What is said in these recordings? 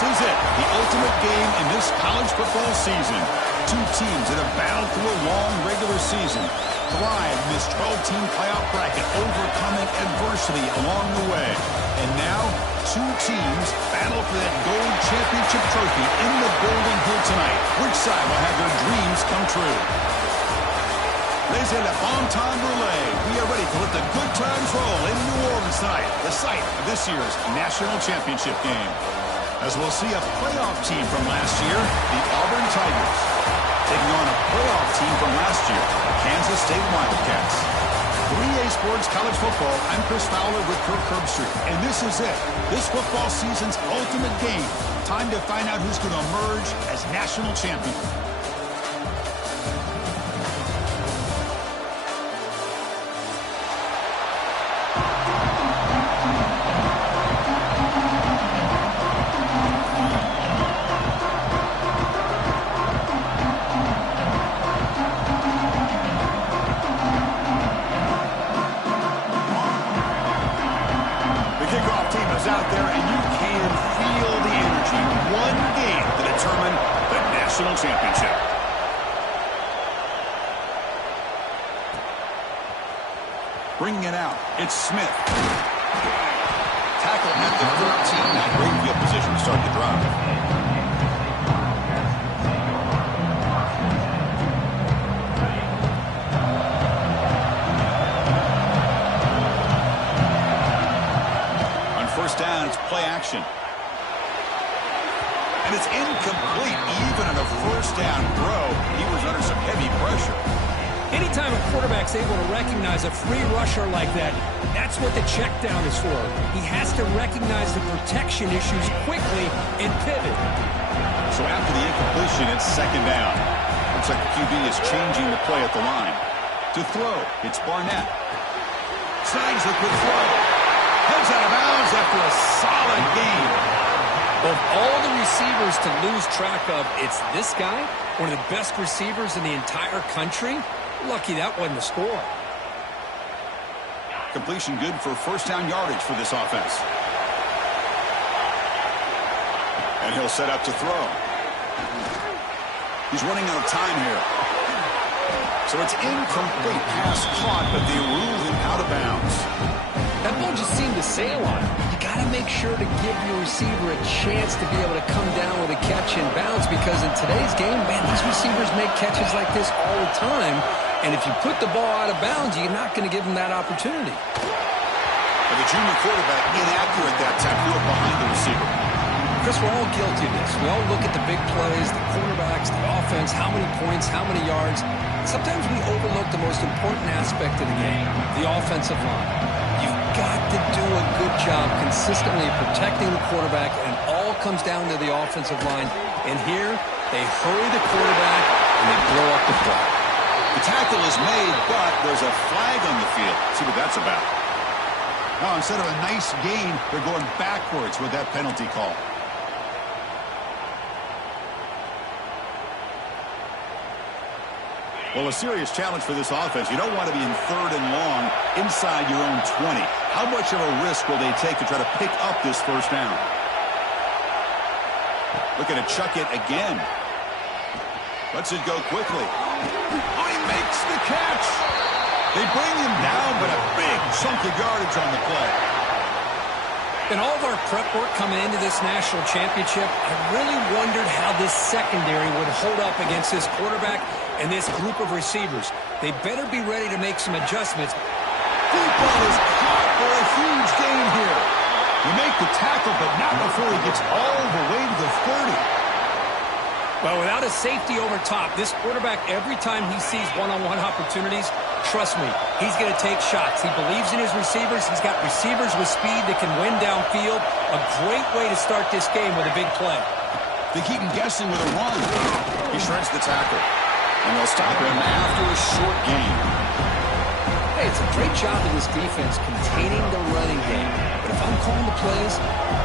is it, the ultimate game in this college football season. Two teams that have battled through a long regular season, thrived in this 12-team playoff bracket, overcoming adversity along the way. And now, two teams battle for that gold championship trophy in the building here tonight. Which side will have their dreams come true? Laissez le bon temps rouler. We are ready to let the good times roll in New Orleans tonight, the site of this year's national championship game. As we'll see a playoff team from last year, the Auburn Tigers, taking on a playoff team from last year, the Kansas State Wildcats. 3A Sports College Football, I'm Chris Fowler with Kirk Herbstreit, and this is it, this football season's ultimate game. Time to find out who's going to emerge as national champion. Out there, and you can feel the energy. One game to determine the national championship. Bringing it out, it's Smith. Tackle at the 13. Not great field position to start the drive. Down, it's play action. And it's incomplete. Even on a first down throw, he was under some heavy pressure. Anytime a quarterback's able to recognize a free rusher like that, that's what the check down is for. He has to recognize the protection issues quickly and pivot. So after the incompletion, it's second down. Looks like the QB is changing the play at the line. To throw, it's Barnett. Snags the quick throw. Heads out of bounds after a solid game. Of all the receivers to lose track of, it's this guy, one of the best receivers in the entire country. Lucky that wasn't the score. Completion good for first down yardage for this offense. And he'll set up to throw. He's running out of time here. So it's incomplete, pass caught, but they rule him out of bounds. That ball just seemed to sail on him. You got to make sure to give your receiver a chance to be able to come down with a catch in bounds, because in today's game, man, these receivers make catches like this all the time. And if you put the ball out of bounds, you're not going to give them that opportunity. And the junior quarterback inaccurate that time, threw it behind the receiver. Chris, we're all guilty of this. We all look at the big plays, the quarterbacks, the offense, how many points, how many yards. Sometimes we overlook the most important aspect of the game, the offensive line. You've got to do a good job consistently protecting the quarterback, and it all comes down to the offensive line. And here, they hurry the quarterback, and they blow up the play. The tackle is made, but there's a flag on the field. See what that's about. Now, instead of a nice gain, they're going backwards with that penalty call. Well, a serious challenge for this offense. You don't want to be in third and long inside your own 20. How much of a risk will they take to try to pick up this first down? Looking to chuck it again. Lets it go quickly. Oh, he makes the catch. They bring him down, but a big chunk of yardage on the play. In all of our prep work coming into this national championship, I really wondered how this secondary would hold up against this quarterback and this group of receivers. They better be ready to make some adjustments. Deep ball is caught for a huge gain here. You make the tackle, but not before he gets all the way to the 30. Well, without a safety over top, this quarterback, every time he sees one-on-one opportunities, trust me, he's going to take shots. He believes in his receivers. He's got receivers with speed that can win downfield. A great way to start this game with a big play. They keep him guessing with a run. He shreds the tackle. And they'll stop him after a short gain. Hey, it's a great job of this defense containing the running game. But if I'm calling the plays,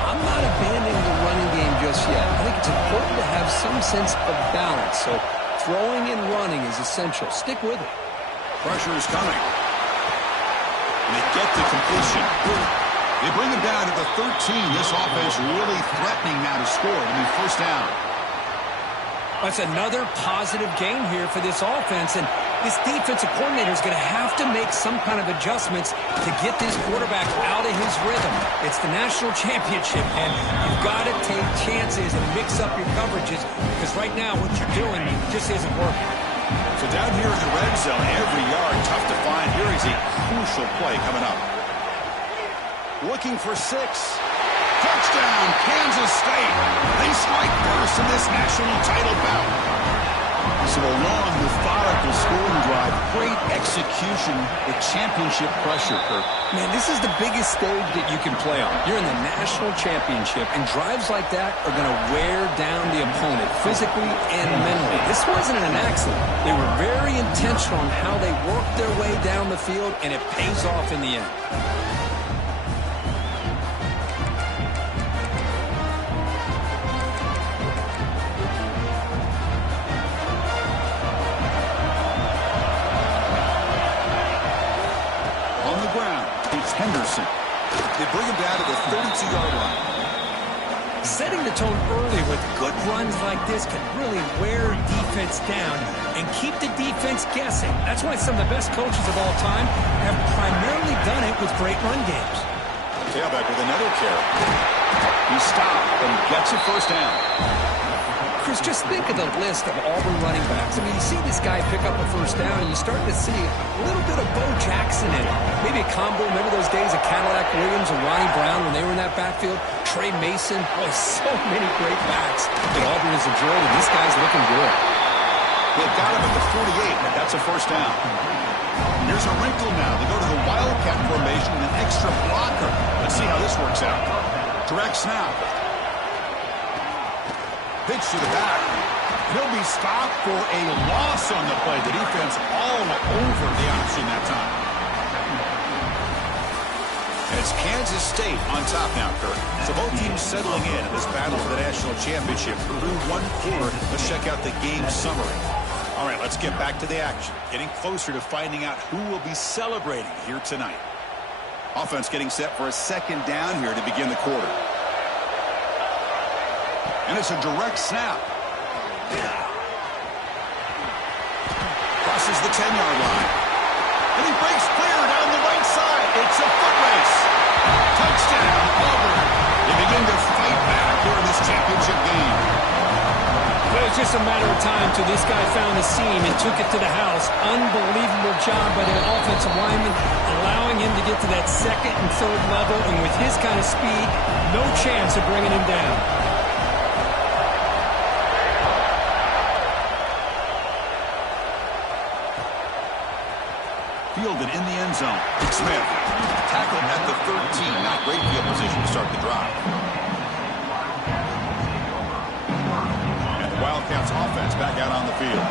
I'm not abandoning the running game just yet. I think it's important to have some sense of balance. So throwing and running is essential. Stick with it. Pressure is coming. And they get the completion. The They bring him down to the 13. This offense really threatening now to score. It'll be first down. That's another positive game here for this offense, and this defensive coordinator is going to have to make some kind of adjustments to get this quarterback out of his rhythm. It's the national championship, and you've got to take chances and mix up your coverages, because right now what you're doing just isn't working. So down here in the red zone, every yard tough to find. Here is a crucial play coming up. Looking for 6. Touchdown, Kansas State. They strike first in this national title bout. So a long, methodical scoring drive. Great execution with championship pressure, Kirk. Man, this is the biggest stage that you can play on. You're in the national championship, and drives like that are going to wear down the opponent physically and mentally. This wasn't an accident. They were very intentional on how they worked their way down the field, and it pays off in the end. Henderson. They bring him down to the 32-yard line. Setting the tone early with good runs like this can really wear defense down and keep the defense guessing. That's why some of the best coaches of all time have primarily done it with great run games. Tailback with another carry. He stopped and gets a first down. Chris, just think of the list of Auburn running backs. I mean, you see this guy pick up a first down, and you start to see a little bit of Bo Jackson in it. Maybe a combo. Remember those days of Cadillac Williams and Ronnie Brown when they were in that backfield? Trey Mason. Boy, so many great backs that Auburn has enjoyed, and this guy's looking good. They've got him at the 48, and that's a first down. Here's a wrinkle now. They go to the Wildcat formation with an extra blocker. Let's see how this works out. Direct snap. Pitch to the back. He'll be stopped for a loss on the play. The defense all over the option that time. It's Kansas State on top now, Kirk. So both teams settling in this battle for the national championship through one quarter. Let's check out the game summary. All right, let's get back to the action. Getting closer to finding out who will be celebrating here tonight. Offense getting set for a second down here to begin the quarter. And it's a direct snap. Crosses the 10-yard line. And he breaks clear down the right side. It's a foot race. Touchdown, Auburn. They begin to fight back here in this championship game. Well, it's just a matter of time till this guy found a seam and took it to the house. Unbelievable job by the offensive lineman, allowing him to get to that second and third level. And with his kind of speed, no chance of bringing him down. Fielded in the end zone. Smith tackled at the 13. Not great field position to start the drive. And the Wildcats offense back out on the field.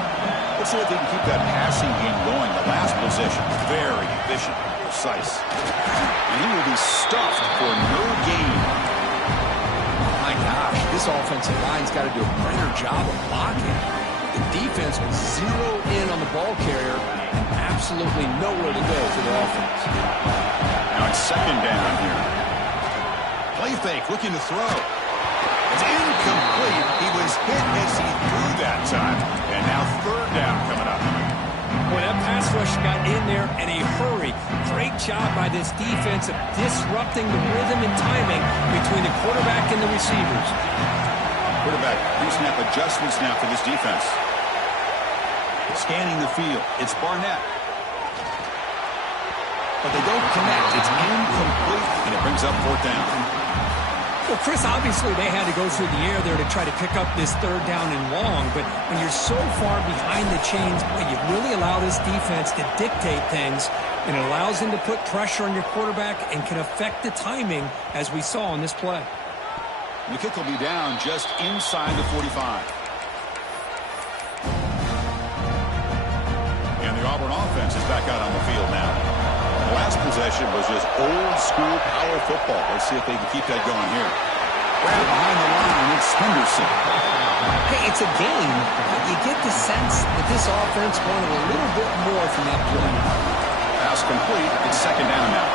Let's see if they can keep that passing game going. The last possession, very efficient and precise. And he will be stuffed for no gain. My gosh, this offensive line's got to do a better job of blocking. The defense will zero in on the ball carrier and absolutely nowhere to go for the offense. Now it's second down here. Play fake, looking to throw. It's incomplete. He was hit as he threw that time. And now third down coming up. Boy, that pass rush got in there in a hurry. Great job by this defense of disrupting the rhythm and timing between the quarterback and the receivers. Quarterback pre-snap adjustments now for this defense. Scanning the field. It's Barnett. But they don't connect. It's incomplete, and it brings up fourth down. Well, Chris, obviously they had to go through the air there to try to pick up this third down and long, but when you're so far behind the chains, boy, you really allow this defense to dictate things, and it allows them to put pressure on your quarterback and can affect the timing, as we saw in this play. The kick will be down just inside the 45. And the Auburn offense is back out on the field now. The last possession was just old-school power football. Let's see if they can keep that going here. Right behind the line, it's Henderson. Hey, it's a game, but you get the sense that this offense wanted a little bit more from that play. Pass complete. It's second down now.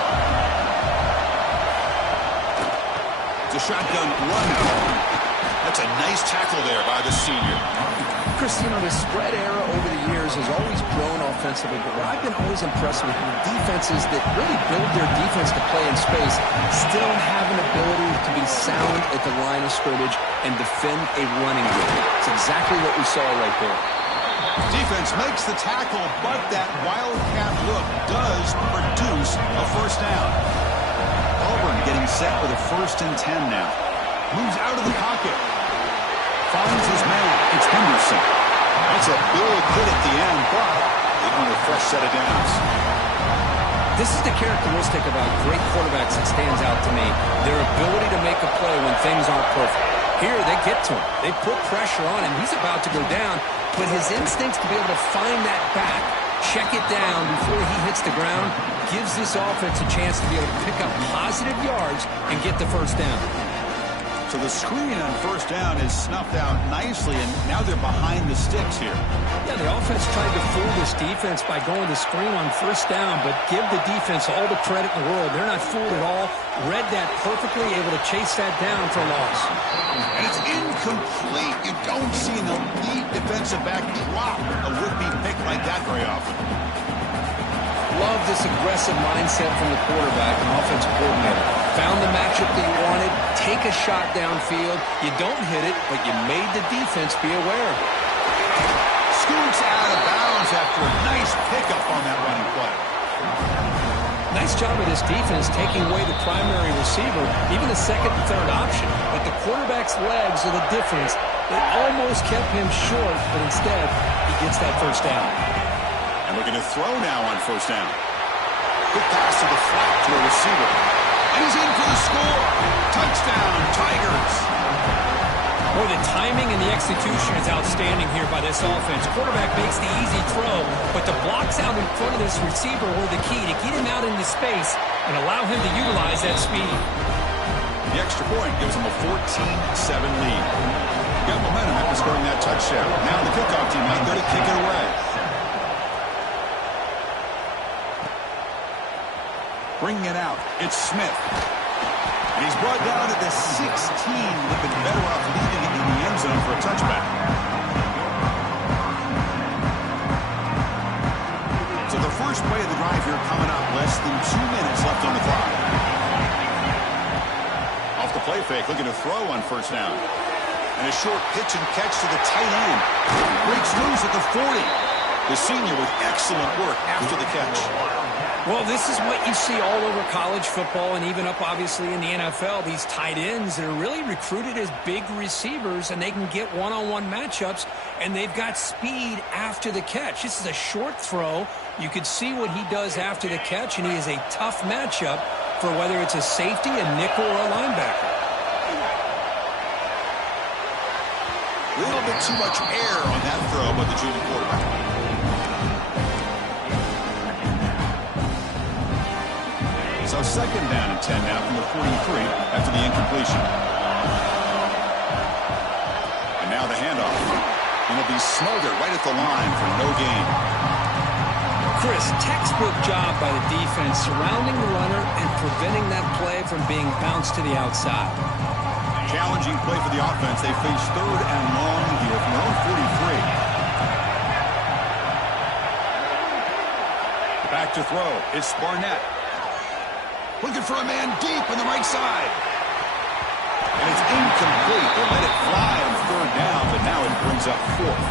It's a shotgun run call. That's a nice tackle there by the senior. Chris, you know, the spread era over the years has always grown offensively, but what I've been always impressed with defenses that really build their defense to play in space still have an ability to be sound at the line of scrimmage and defend a running game. It's exactly what we saw right there. Defense makes the tackle, but that wildcat look does produce a first down. Auburn getting set with a 1st and 10 now. Moves out of the pocket. Finds his man. It's Henderson. That's a big hit at the end, but they want a fresh set of downs. This is the characteristic about great quarterbacks that stands out to me. Their ability to make a play when things aren't perfect. Here, they get to him. They put pressure on him. He's about to go down, but his instincts to be able to find that back, check it down before he hits the ground, gives this offense a chance to be able to pick up positive yards and get the first down. So the screen on 1st down is snuffed out nicely, and now they're behind the sticks here. Yeah, the offense tried to fool this defense by going to screen on 1st down, but give the defense all the credit in the world. They're not fooled at all. Read that perfectly, able to chase that down for a loss. And it's incomplete. You don't see an elite defensive back drop a would-be pick like that very often. Love this aggressive mindset from the quarterback and offensive coordinator. Found the matchup that you wanted, take a shot downfield. You don't hit it, but you made the defense be aware. Scoots out of bounds after a nice pickup on that running play. Nice job of this defense taking away the primary receiver, even the 2nd and 3rd option. But the quarterback's legs are the difference. They almost kept him short, but instead, he gets that first down. And we're going to throw now on 1st down. Good pass to the flat to a receiver. And he's in for the score. Touchdown, Tigers. Boy, the timing and the execution is outstanding here by this offense. Quarterback makes the easy throw, but the blocks out in front of this receiver were the key to get him out into space and allow him to utilize that speed. The extra point gives him a 14-7 lead. Got momentum after scoring that touchdown. Now the kickoff team out there to kick it away. Bringing it out, it's Smith. And he's brought down at the 16. Would have been better off leaving it in the end zone for a touchback. So the first play of the drive here coming up. Less than 2 minutes left on the clock. Off the play fake, looking to throw on 1st down. And a short pitch and catch to the tight end. Breaks loose at the 40. The senior with excellent work after the catch. Well, this is what you see all over college football and even up, obviously, in the NFL. These tight ends that are really recruited as big receivers, and they can get one-on-one matchups, and they've got speed after the catch. This is a short throw. You could see what he does after the catch, and he is a tough matchup for whether it's a safety, a nickel, or a linebacker. A little bit too much air on that throw by the junior quarterback. So 2nd down and 10 now from the 43 after the incompletion. And now the handoff. And it'll be smothered right at the line for no gain. Chris, textbook job by the defense surrounding the runner and preventing that play from being bounced to the outside. Challenging play for the offense. They face 3rd and long here from their own 43. Back to throw. It's Barnett. Looking for a man deep on the right side. And it's incomplete. They let it fly on 3rd down, but now it brings up 4th.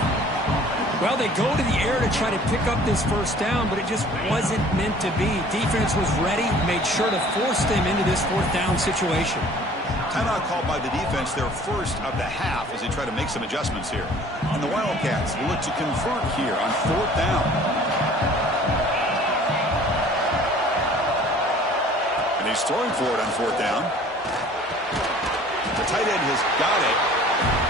Well, they go to the air to try to pick up this 1st down, but it just wasn't meant to be. Defense was ready, made sure to force them into this 4th down situation. Timeout called by the defense, their first of the half, as they try to make some adjustments here. And the Wildcats look to convert here on 4th down. He's throwing for it on 4th down. The tight end has got it.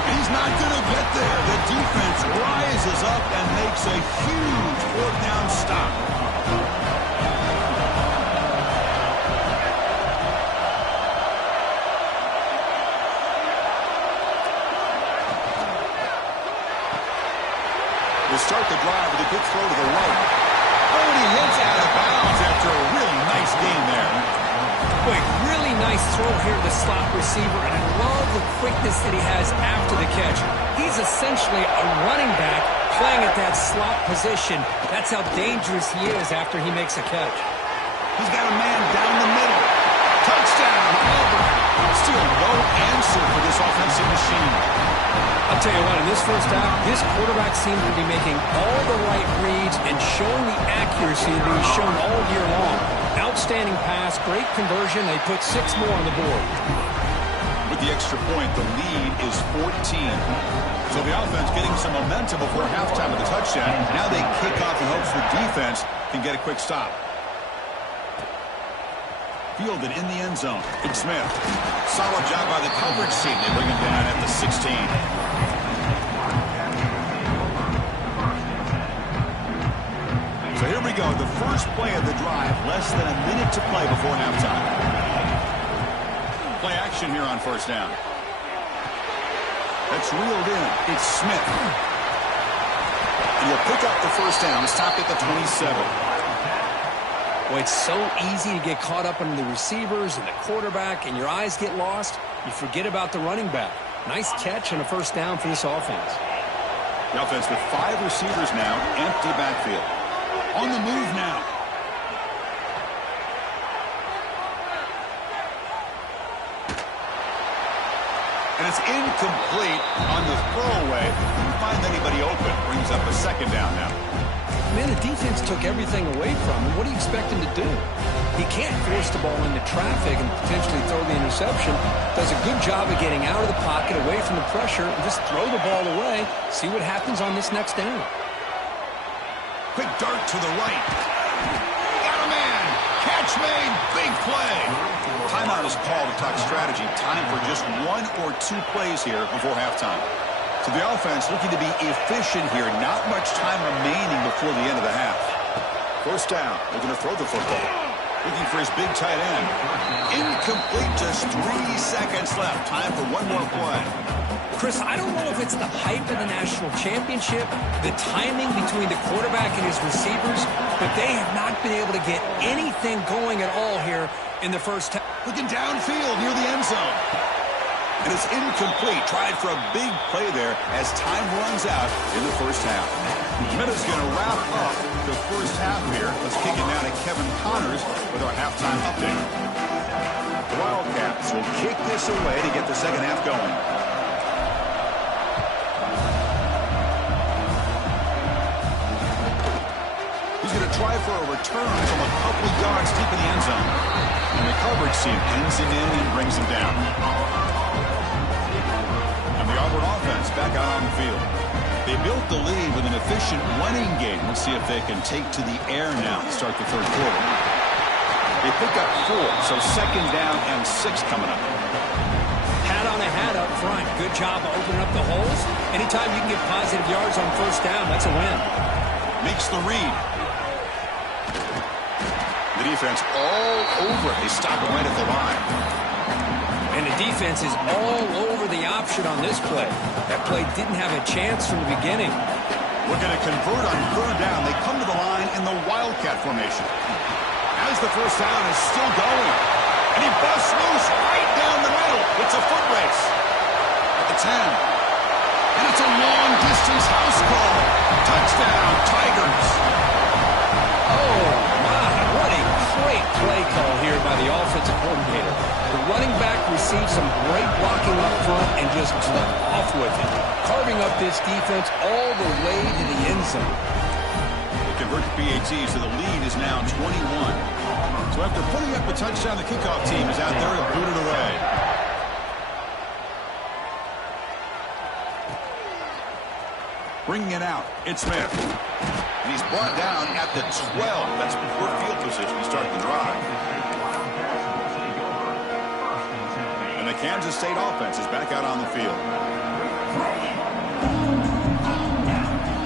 He's not going to get there. The defense rises up and makes a huge 4th down stop. We'll start the drive with a good throw to the right. Oh, and he hits out of bounds after a really nice game there. Boy, really nice throw here to the slot receiver, and I love the quickness that he has after the catch. He's essentially a running back playing at that slot position. That's how dangerous he is after he makes a catch. He's got a man down the middle. Touchdown, Auburn. Still no answer for this offensive machine. I'll tell you what, in this first half, this quarterback seemed to be making all the right reads and showing the accuracy that he's shown all year long. Outstanding pass, great conversion. They put 6 more on the board. With the extra point, the lead is 14. So the offense getting some momentum before halftime with the touchdown. Now they kick off in hopes the defense can get a quick stop. Fielded in the end zone. It's Smith. Solid job by the coverage team. They bring him down at the 16. So here we go. The first play of the drive. Less than a minute to play before halftime. Play action here on first down. That's reeled in. It's Smith. And he'll pick up the first down. Stop at the 27. Well, it's so easy to get caught up in the receivers and the quarterback, and your eyes get lost. You forget about the running back. Nice catch and a first down for this offense. The offense with 5 receivers now, empty backfield. On the move now. And it's incomplete on the throwaway. Couldn't find anybody open. Brings up a second down now. Man, the defense took everything away from him. What do you expect him to do? He can't force the ball into traffic and potentially throw the interception. Does a good job of getting out of the pocket, away from the pressure, and just throw the ball away. See what happens on this next down. Quick dart to the right. Got a man. Catch made. Big play. Timeout is called to talk strategy. Time for just 1 or 2 plays here before halftime. So the offense looking to be efficient here. Not much time remaining before the end of the half. First down. They're going to throw the football. Looking for his big tight end. Incomplete. Just 3 seconds left. Time for one more play. Chris, I don't know if it's the hype of the national championship, the timing between the quarterback and his receivers, but they have not been able to get anything going at all here in the first half. Looking downfield near the end zone. And it's incomplete. Tried for a big play there as time runs out in the first half. Minutes going to wrap up the first half here. Let's kick it down to Kevin Connors with our halftime update. The Wildcats will kick this away to get the second half going. He's going to try for a return from a couple yards deep in the end zone. And the coverage team pins him in and brings him down. And the Auburn offense back out on the field. They built the lead with an efficient running game. Let's see if they can take to the air now to start the third quarter. They pick up 4, so second down and 6 coming up. Hat on a hat up front. Good job of opening up the holes. Anytime you can get positive yards on first down, that's a win. Makes the read. The defense all over it. They stop it right at the line. And the defense is all over the option on this play. That play didn't have a chance from the beginning. We're going to convert on third down. They come to the line in the Wildcat formation. As the first down is still going. And he busts loose right down the middle. It's a foot race. At the 10. And it's a long-distance house call. Touchdown, Tigers. Oh, my. What a great play call here by the offensive coordinator. The running back received some great blocking up front and just took off with it, carving up this defense all the way to the end zone. They convert to PAT, so the lead is now 21. So after putting up a touchdown, the kickoff team is out there and booted away. Bringing it out, it's Smith. And he's brought down at the 12. That's before field position to start the drive. And the Kansas State offense is back out on the field.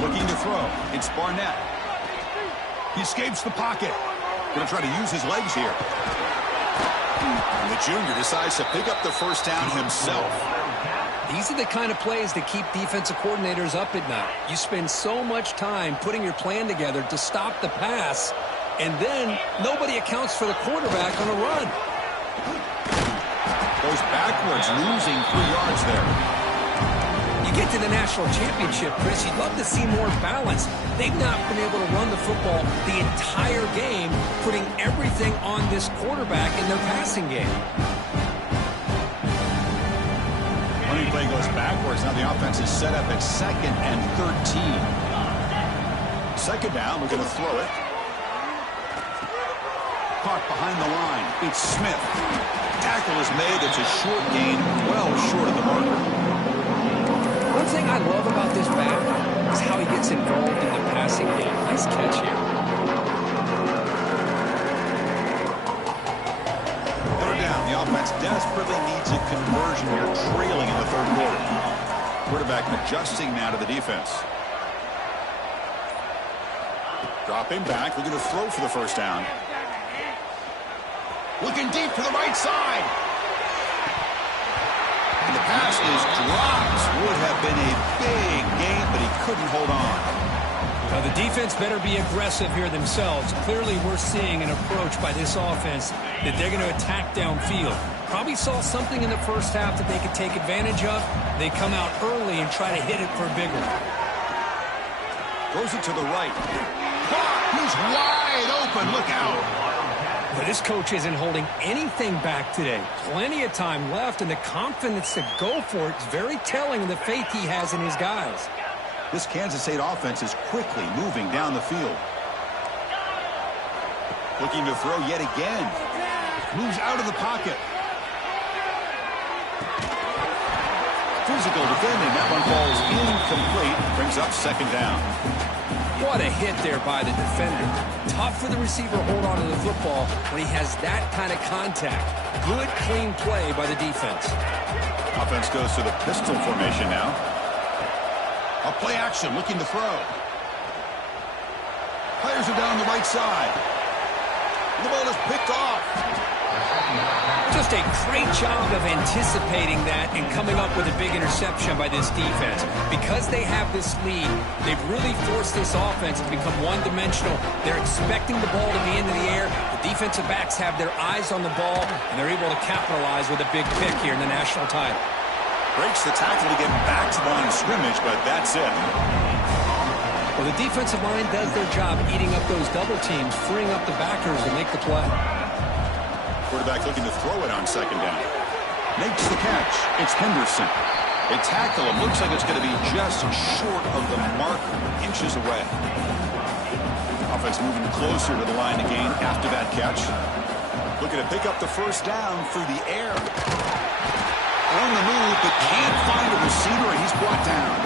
Looking to throw. It's Barnett. He escapes the pocket. Going to try to use his legs here. And the junior decides to pick up the first down himself. These are the kind of plays that keep defensive coordinators up at night. You spend so much time putting your plan together to stop the pass, and then nobody accounts for the quarterback on a run. Goes backwards, losing 3 yards there. You get to the national championship, Chris, you'd love to see more balance. They've not been able to run the football the entire game, putting everything on this quarterback in their passing game. Running play goes backwards. Now the offense is set up at 2nd and 13. 2nd down, we're going to throw it. Caught behind the line. It's Smith. Tackle is made. It's a short gain, well short of the marker. One thing I love about this back is how he gets involved in the passing game. Nice catch here. Third down. The offense desperately needs a conversion here, trailing in the 3rd quarter. Quarterback adjusting now to the defense. Dropping back. We're going to throw for the 1st down. Looking deep to the right side. And the pass is dropped. Would have been a big gain, but he couldn't hold on. Now the defense better be aggressive here themselves. Clearly we're seeing an approach by this offense that they're going to attack downfield. Probably saw something in the first half that they could take advantage of. They come out early and try to hit it for a big one. Throws it to the right. He's wide open. Look out. But this coach isn't holding anything back today. Plenty of time left, and the confidence to go for it is very telling of the faith he has in his guys. This Kansas State offense is quickly moving down the field. Looking to throw yet again. Moves out of the pocket. Physical defending. That one falls incomplete. Brings up 2nd down. What a hit there by the defender. Tough for the receiver to hold on to the football when he has that kind of contact. Good, clean play by the defense. Offense goes to the pistol formation now. A play action, looking to throw. Players are down the right side. The ball is picked off. Just a great job of anticipating that and coming up with a big interception by this defense. Because they have this lead, they've really forced this offense to become one-dimensional. They're expecting the ball to be into the air. The defensive backs have their eyes on the ball, and they're able to capitalize with a big pick here in the national title. Breaks the tackle to get back to the line of scrimmage, but that's it. Well, the defensive line does their job eating up those double teams, freeing up the backers to make the play. Quarterback looking to throw it on 2nd down. Makes the catch. It's Henderson. They tackle him. Looks like it's going to be just short of the marker, inches away. Offense moving closer to the line to gain after that catch. Looking to pick up the 1st down through the air. On the move, but can't find a receiver, and he's brought down.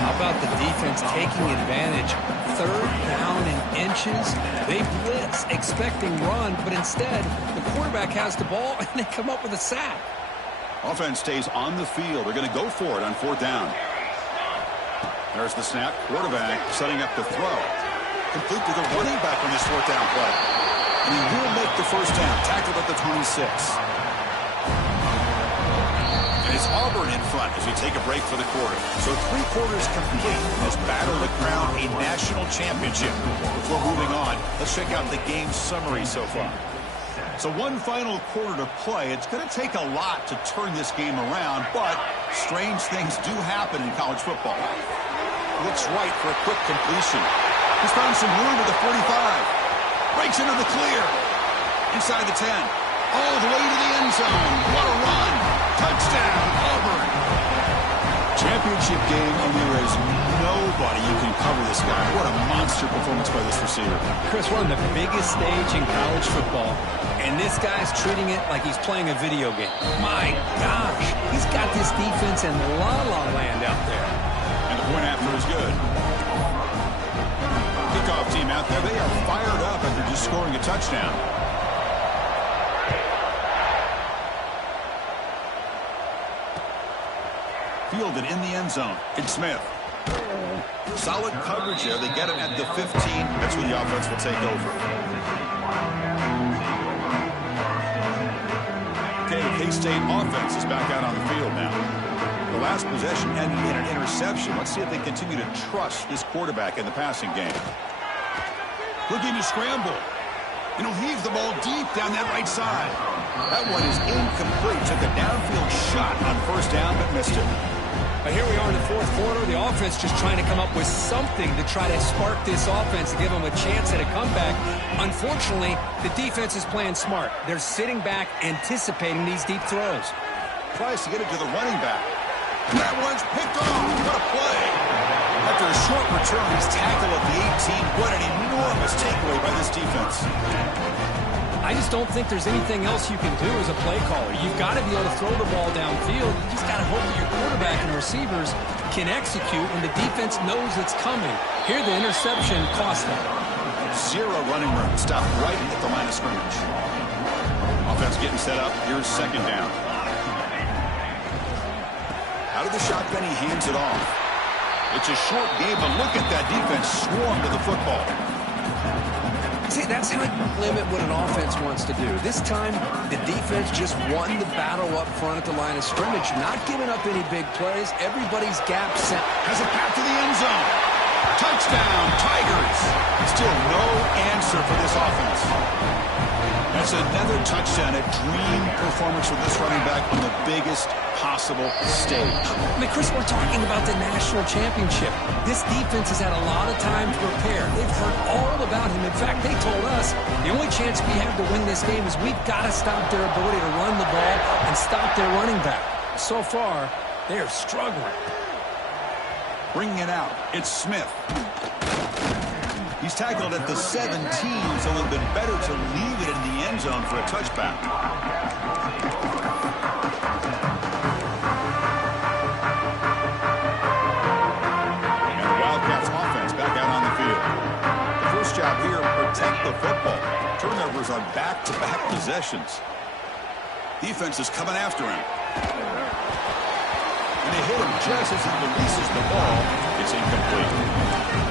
How about the defense taking advantage? 3rd down and inches. They blitz, expecting run, but instead, the quarterback has the ball, and they come up with a sack. Offense stays on the field. They're going to go for it on 4th down. There's the snap. Quarterback setting up the throw. Complete to the running back on this 4th down play. And he will make the 1st down. Tackled at the 26. And it's Auburn in front as we take a break for the quarter. So 3 quarters complete in this battle to crown a national championship. Before moving on, let's check out the game summary so far. So 1 final quarter to play. It's going to take a lot to turn this game around, but strange things do happen in college football. Looks right for a quick completion. He's found some room at the 45. Breaks into the clear. Inside the 10. All the way to the end zone. What a run. Touchdown, Auburn. Championship game, and there is nobody you can cover this guy. What a monster performance by this receiver. Chris, we're on the biggest stage in college football, and this guy's treating it like he's playing a video game. My gosh, he's got this defense in la-la land out there. And the point after is good. Kickoff team out there, they are fired up after just scoring a touchdown. Fielded in the end zone. It's Smith. Solid coverage there. They get him at the 15. That's where the offense will take over. Okay, the K-State offense is back out on the field now. The last possession ended in an interception. Let's see if they continue to trust this quarterback in the passing game. Looking to scramble. And he'll heave the ball deep down that right side. That one is incomplete. Took a downfield shot on first down, but missed it. But here we are in the fourth quarter. The offense just trying to come up with something to try to spark this offense to give them a chance at a comeback. Unfortunately, the defense is playing smart. They're sitting back, anticipating these deep throws. Tries to get it to the running back. That one's picked off. What a play. After a short return, he's tackled at the 18. What an enormous takeaway by this defense. I just don't think there's anything else you can do as a play caller. You've got to be able to throw the ball downfield. You just got to hope that your quarterback and receivers can execute, and the defense knows it's coming. Here, the interception cost them. Zero running room. Stopped right at the line of scrimmage. Offense getting set up. Here's second down. Out of the shotgun, he hands it off. It's a short game, but look at that defense swarm to the football. See, that's how you limit what an offense wants to do. This time, the defense just won the battle up front at the line of scrimmage, not giving up any big plays. Everybody's gap set. Has a path to the end zone. Touchdown, Tigers. Still no answer for this offense. That's another touchdown, a dream performance for this running back on the biggest possible stage. I mean, Chris, we're talking about the national championship. This defense has had a lot of time to prepare. They've heard all about him. In fact, they told us the only chance we have to win this game is we've got to stop their ability to run the ball and stop their running back. So far, they are struggling. Bringing it out, it's Smith. He's tackled at the 17, so it would have been better to leave it in the end zone for a touchback. And the Wildcats offense back out on the field. The first job here, protect the football. Turnovers on back-to-back possessions. Defense is coming after him. And they hit him just as he releases the ball. It's incomplete.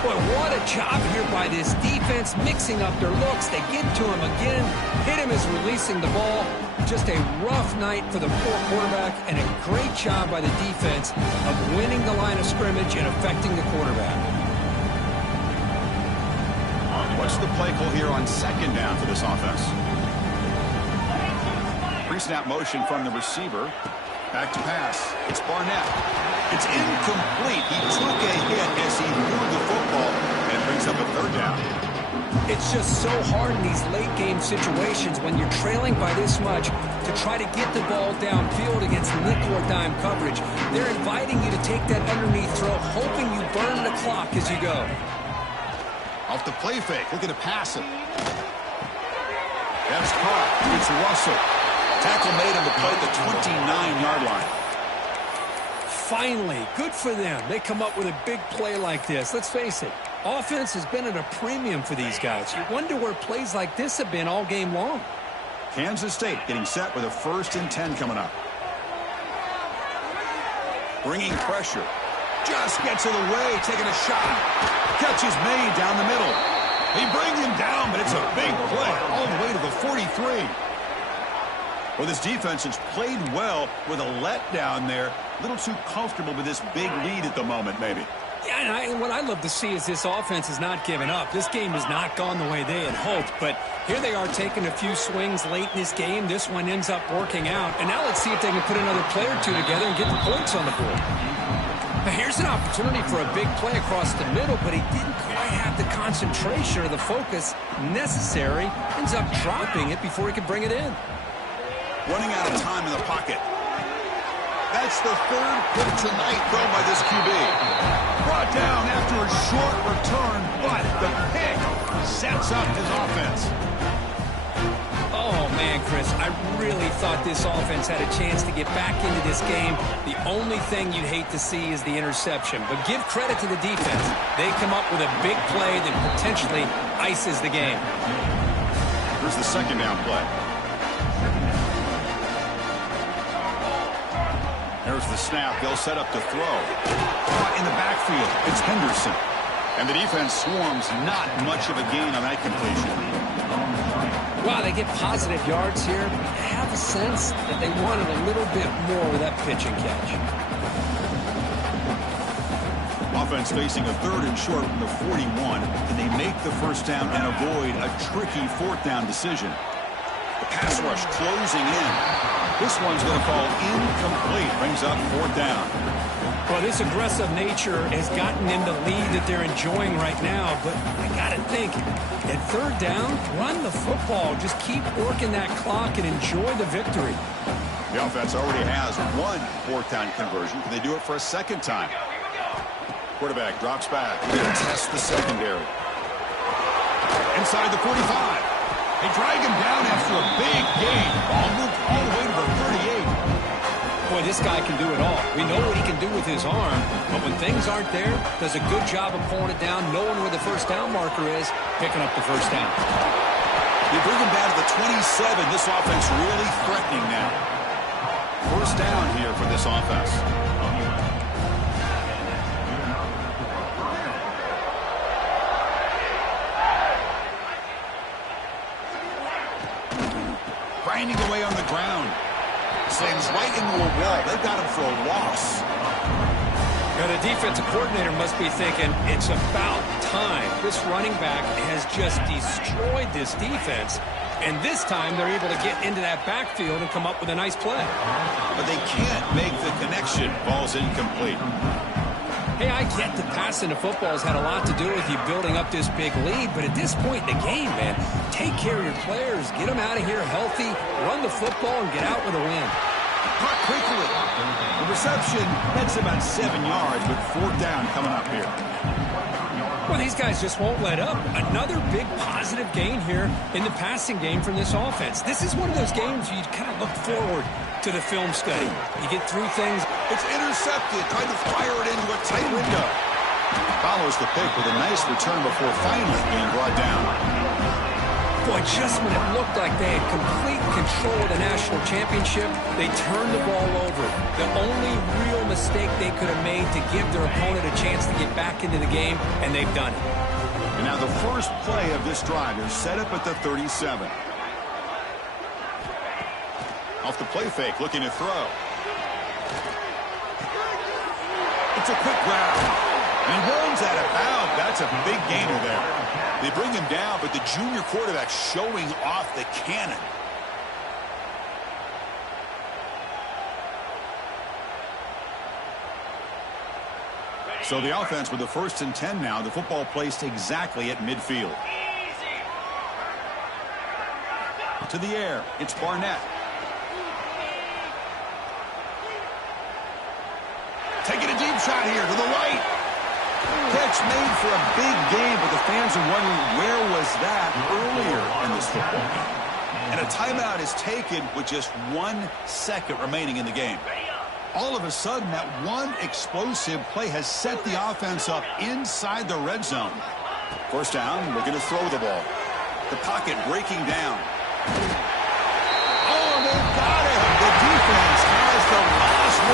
Boy, what a job here by this defense, mixing up their looks. They get to him again, hit him as releasing the ball. Just a rough night for the poor quarterback, and a great job by the defense of winning the line of scrimmage and affecting the quarterback. What's the play call here on second down for this offense? Pre-snap motion from the receiver. Back to pass. It's Barnett. It's incomplete. He took a hit as he threw the football, and it brings up a third down. It's just so hard in these late-game situations when you're trailing by this much to try to get the ball downfield against nickel or dime coverage. They're inviting you to take that underneath throw, hoping you burn the clock as you go. Off the play fake. Look at it pass it. That's caught. It's Russell. Tackle made on the play at the 29-yard line. Finally, good for them. They come up with a big play like this. Let's face it, offense has been at a premium for these guys. You wonder where plays like this have been all game long. Kansas State getting set with a 1st and 10 coming up. Bringing pressure. Just gets it away, taking a shot. Catch is made down the middle. They bring him down, but it's a big play all the way to the 43. Well, this defense has played well with a letdown there. A little too comfortable with this big lead at the moment, maybe. Yeah, and what I'd love to see is this offense has not given up. This game has not gone the way they had hoped, but here they are taking a few swings late in this game. This one ends up working out, and now let's see if they can put another play or two together and get the points on the board. Now here's an opportunity for a big play across the middle, but he didn't quite have the concentration or the focus necessary. Ends up dropping it before he could bring it in. Running out of time in the pocket. That's the 3rd pick tonight thrown by this QB. Brought down after a short return, but the pick sets up his offense. Oh, man, Chris, I really thought this offense had a chance to get back into this game. The only thing you'd hate to see is the interception. But give credit to the defense. They come up with a big play that potentially ices the game. Here's the 2nd down play. There's the snap. They'll set up to throw. Caught in the backfield. It's Henderson. And the defense swarms. Not much of a gain on that completion. Wow, they get positive yards here. I have a sense that they wanted a little bit more with that pitch and catch. Offense facing a 3rd and short from the 41. And they make the 1st down and avoid a tricky 4th down decision. Pass rush closing in. This one's going to fall incomplete. Brings up 4th down. Well, this aggressive nature has gotten them the lead that they're enjoying right now. But I got to think, at 3rd down, run the football. Just keep working that clock and enjoy the victory. The offense already has one 4th down conversion. Can they do it for a 2nd time? Quarterback drops back. Going to test the secondary. Inside the 45. They drag him down after a big gain. Ball moved all the way to the 38. Boy, this guy can do it all. We know what he can do with his arm, but when things aren't there, does a good job of pulling it down, knowing where the 1st down marker is, picking up the 1st down. They bring him down to the 27. This offense really threatening now. 1st down here for this offense. Grinding away on the ground. Slings right into a wall. They got him for a loss. Now, the defensive coordinator must be thinking, it's about time. This running back has just destroyed this defense. And this time, they're able to get into that backfield and come up with a nice play. But they can't make the connection. Ball's incomplete. Hey, I get that passing the football has had a lot to do with you building up this big lead, but at this point in the game, man, take care of your players, get them out of here healthy, run the football, and get out with a win. Caught quickly. The reception, that's about 7 yards, but 4th down coming up here. Well, these guys just won't let up. Another big positive gain here in the passing game from this offense. This is one of those games you kind of look forward to the film study. You get through things. It's intercepted. Tried to fire it into a tight window. Follows the pick with a nice return before finally being brought down. Boy, just when it looked like they had complete control of the national championship, they turned the ball over. The only real mistake they could have made to give their opponent a chance to get back into the game, and they've done it. And now the first play of this drive is set up at the 37. Off the play fake, looking to throw. It's a quick grab. And he runs out of bounds. That's a big gainer there. They bring him down, but the junior quarterback showing off the cannon. So the offense with the 1st and 10 now. The football placed exactly at midfield. To the air. It's Barnett. Taking a deep shot here to the right. Catch made for a big game, but the fans are wondering where was that earlier in this football game. And a timeout is taken with just 1 second remaining in the game. All of a sudden, that one explosive play has set the offense up inside the red zone. 1st down, looking to throw the ball. The pocket breaking down.